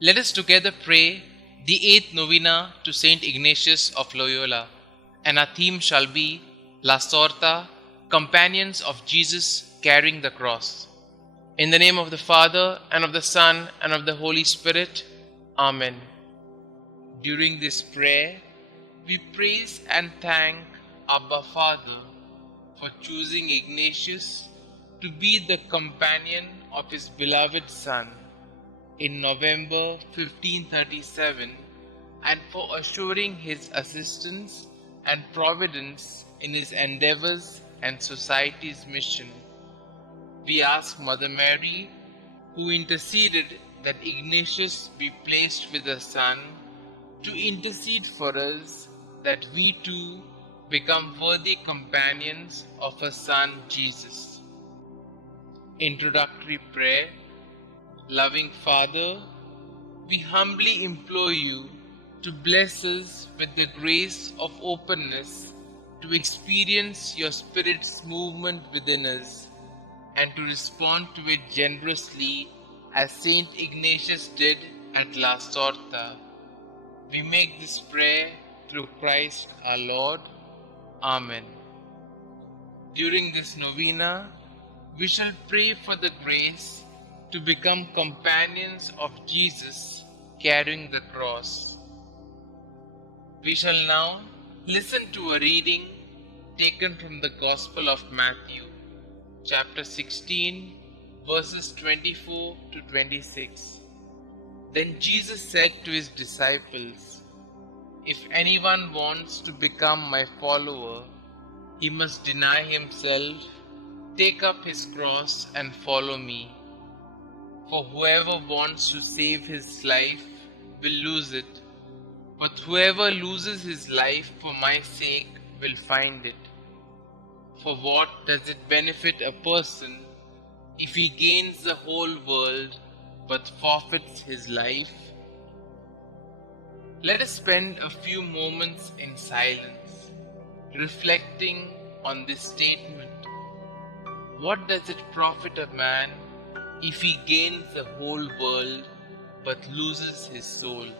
Let us together pray the 8th Novena to Saint Ignatius of Loyola, and our theme shall be La Sorta, Companions of Jesus Carrying the Cross. In the name of the Father, and of the Son, and of the Holy Spirit. Amen. During this prayer, we praise and thank Abba Father for choosing Ignatius to be the companion of his beloved Son in November 1537, and for assuring his assistance and providence in his endeavors and society's mission. We ask Mother Mary, who interceded that Ignatius be placed with the Son, to intercede for us that we too become worthy companions of her Son Jesus. Introductory Prayer. Loving Father, we humbly implore you to bless us with the grace of openness to experience your Spirit's movement within us and to respond to it generously as Saint Ignatius did at La Sorta. We make this prayer through Christ our Lord. Amen. During this novena, we shall pray for the grace to become companions of Jesus carrying the cross. We shall now listen to a reading taken from the Gospel of Matthew, chapter 16, verses 24 to 26. Then Jesus said to his disciples, "If anyone wants to become my follower, he must deny himself, take up his cross and follow me. For whoever wants to save his life will lose it, but whoever loses his life for my sake will find it. For what does it benefit a person if he gains the whole world but forfeits his life?" Let us spend a few moments in silence, reflecting on this statement. What does it profit a man if he gains the whole world but loses his soul?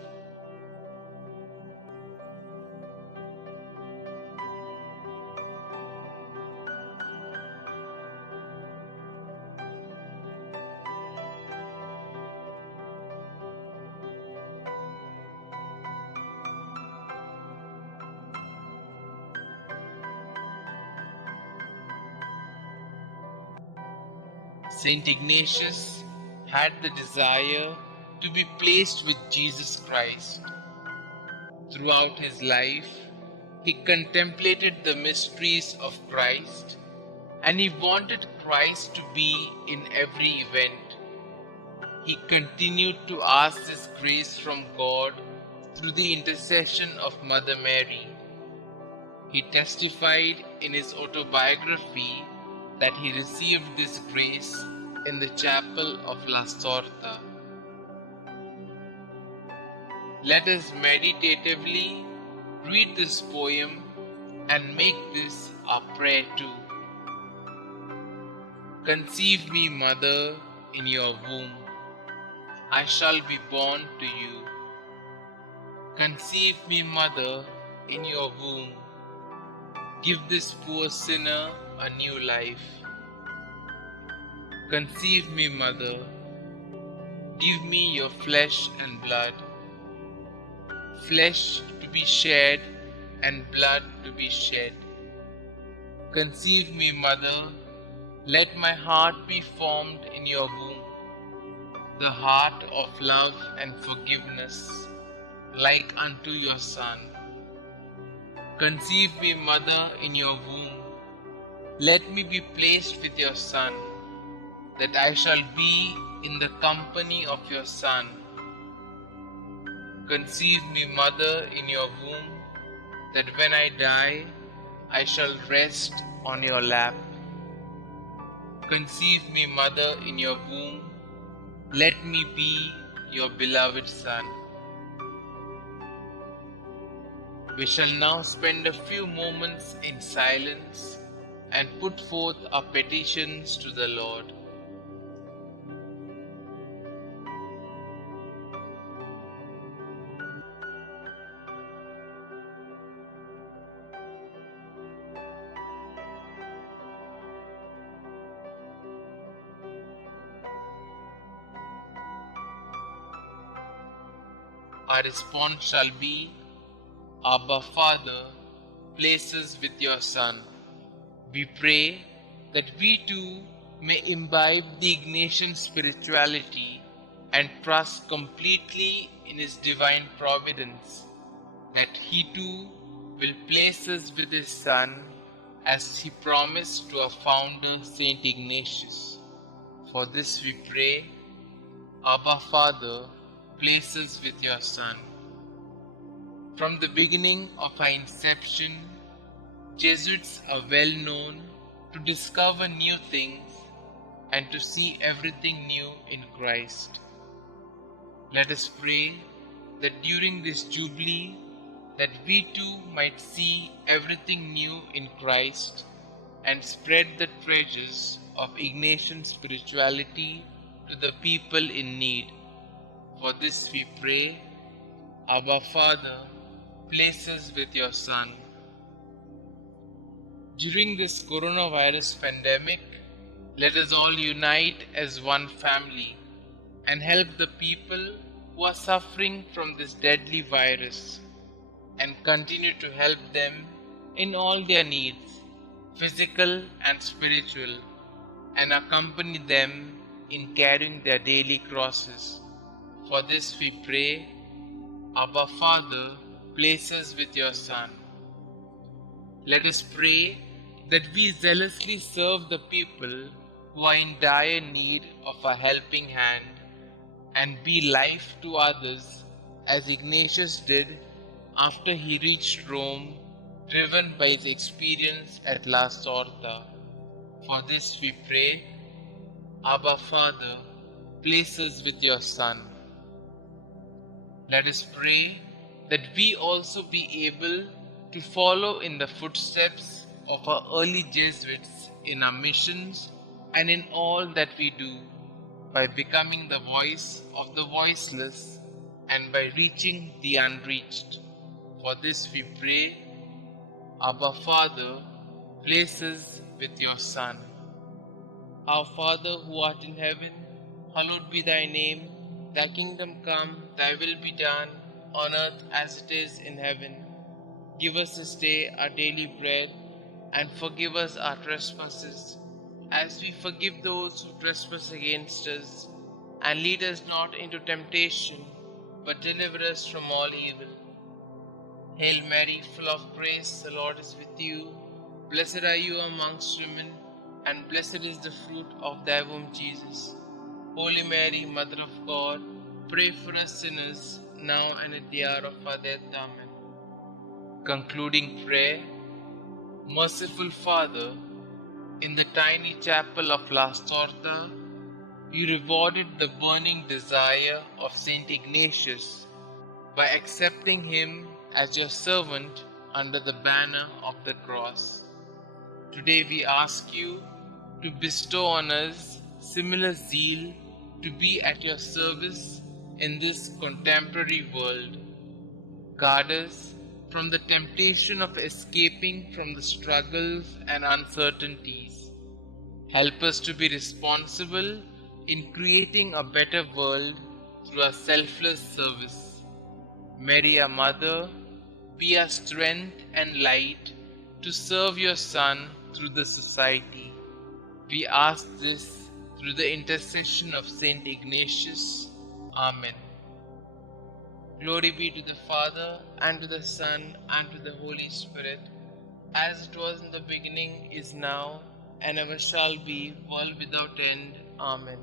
Saint Ignatius had the desire to be placed with Jesus Christ. Throughout his life, he contemplated the mysteries of Christ, and he wanted Christ to be in every event. He continued to ask this grace from God through the intercession of Mother Mary. He testified in his autobiography that he received this grace in the chapel of La Sorta. Let us meditatively read this poem and make this our prayer too. Conceive me, Mother, in your womb. I shall be born to you. Conceive me, Mother, in your womb. Give this poor sinner a new life. Conceive me, Mother. Give me your flesh and blood. Flesh to be shed and blood to be shed. Conceive me, Mother. Let my heart be formed in your womb, the heart of love and forgiveness, like unto your Son. Conceive me, Mother, in your womb. Let me be placed with your Son, that I shall be in the company of your Son. Conceive me, Mother, in your womb, that when I die, I shall rest on your lap. Conceive me, Mother, in your womb. Let me be your beloved Son. We shall now spend a few moments in silence and put forth our petitions to the Lord. our response shall be, Abba Father, place us with your Son. We pray that we too may imbibe the Ignatian spirituality and trust completely in His divine providence, that He too will place us with His Son as He promised to our founder Saint Ignatius. For this we pray, Abba Father, place us with your Son. From the beginning of our inception, Jesuits are well known to discover new things and to see everything new in Christ. Let us pray that during this Jubilee, that we too might see everything new in Christ and spread the treasures of Ignatian spirituality to the people in need. For this we pray, Abba Father, place us with your Son. During this coronavirus pandemic, let us all unite as one family and help the people who are suffering from this deadly virus, and continue to help them in all their needs, physical and spiritual, and accompany them in carrying their daily crosses. For this we pray, Abba Father, place us with your Son. Let us pray that we zealously serve the people who are in dire need of a helping hand, and be life to others as Ignatius did after he reached Rome, driven by his experience at La Sorda. For this we pray, Abba Father, place us with your Son. Let us pray that we also be able to follow in the footsteps of our early Jesuits in our missions and in all that we do, by becoming the voice of the voiceless and by reaching the unreached. For this we pray, Abba Father, place us with your Son. Our Father who art in heaven, hallowed be thy name. Thy kingdom come, thy will be done, on earth as it is in heaven. Give us this day our daily bread, and forgive us our trespasses, as we forgive those who trespass against us. And lead us not into temptation, but deliver us from all evil. Hail Mary, full of grace, the Lord is with you. Blessed are you amongst women, and blessed is the fruit of thy womb, Jesus. Holy Mary, Mother of God, pray for us sinners, now and at the hour of our death. Amen. Concluding prayer. Merciful Father, in the tiny chapel of La Sorda, you rewarded the burning desire of Saint Ignatius by accepting him as your servant under the banner of the cross. Today we ask you to bestow on us similar zeal to be at your service in this contemporary world. Guard us from the temptation of escaping from the struggles and uncertainties. Help us to be responsible in creating a better world through our selfless service. Mary, our Mother, be our strength and light to serve your Son through the society. We ask this through the intercession of Saint Ignatius. Amen. Glory be to the Father, and to the Son, and to the Holy Spirit, as it was in the beginning, is now, and ever shall be, world without end. Amen.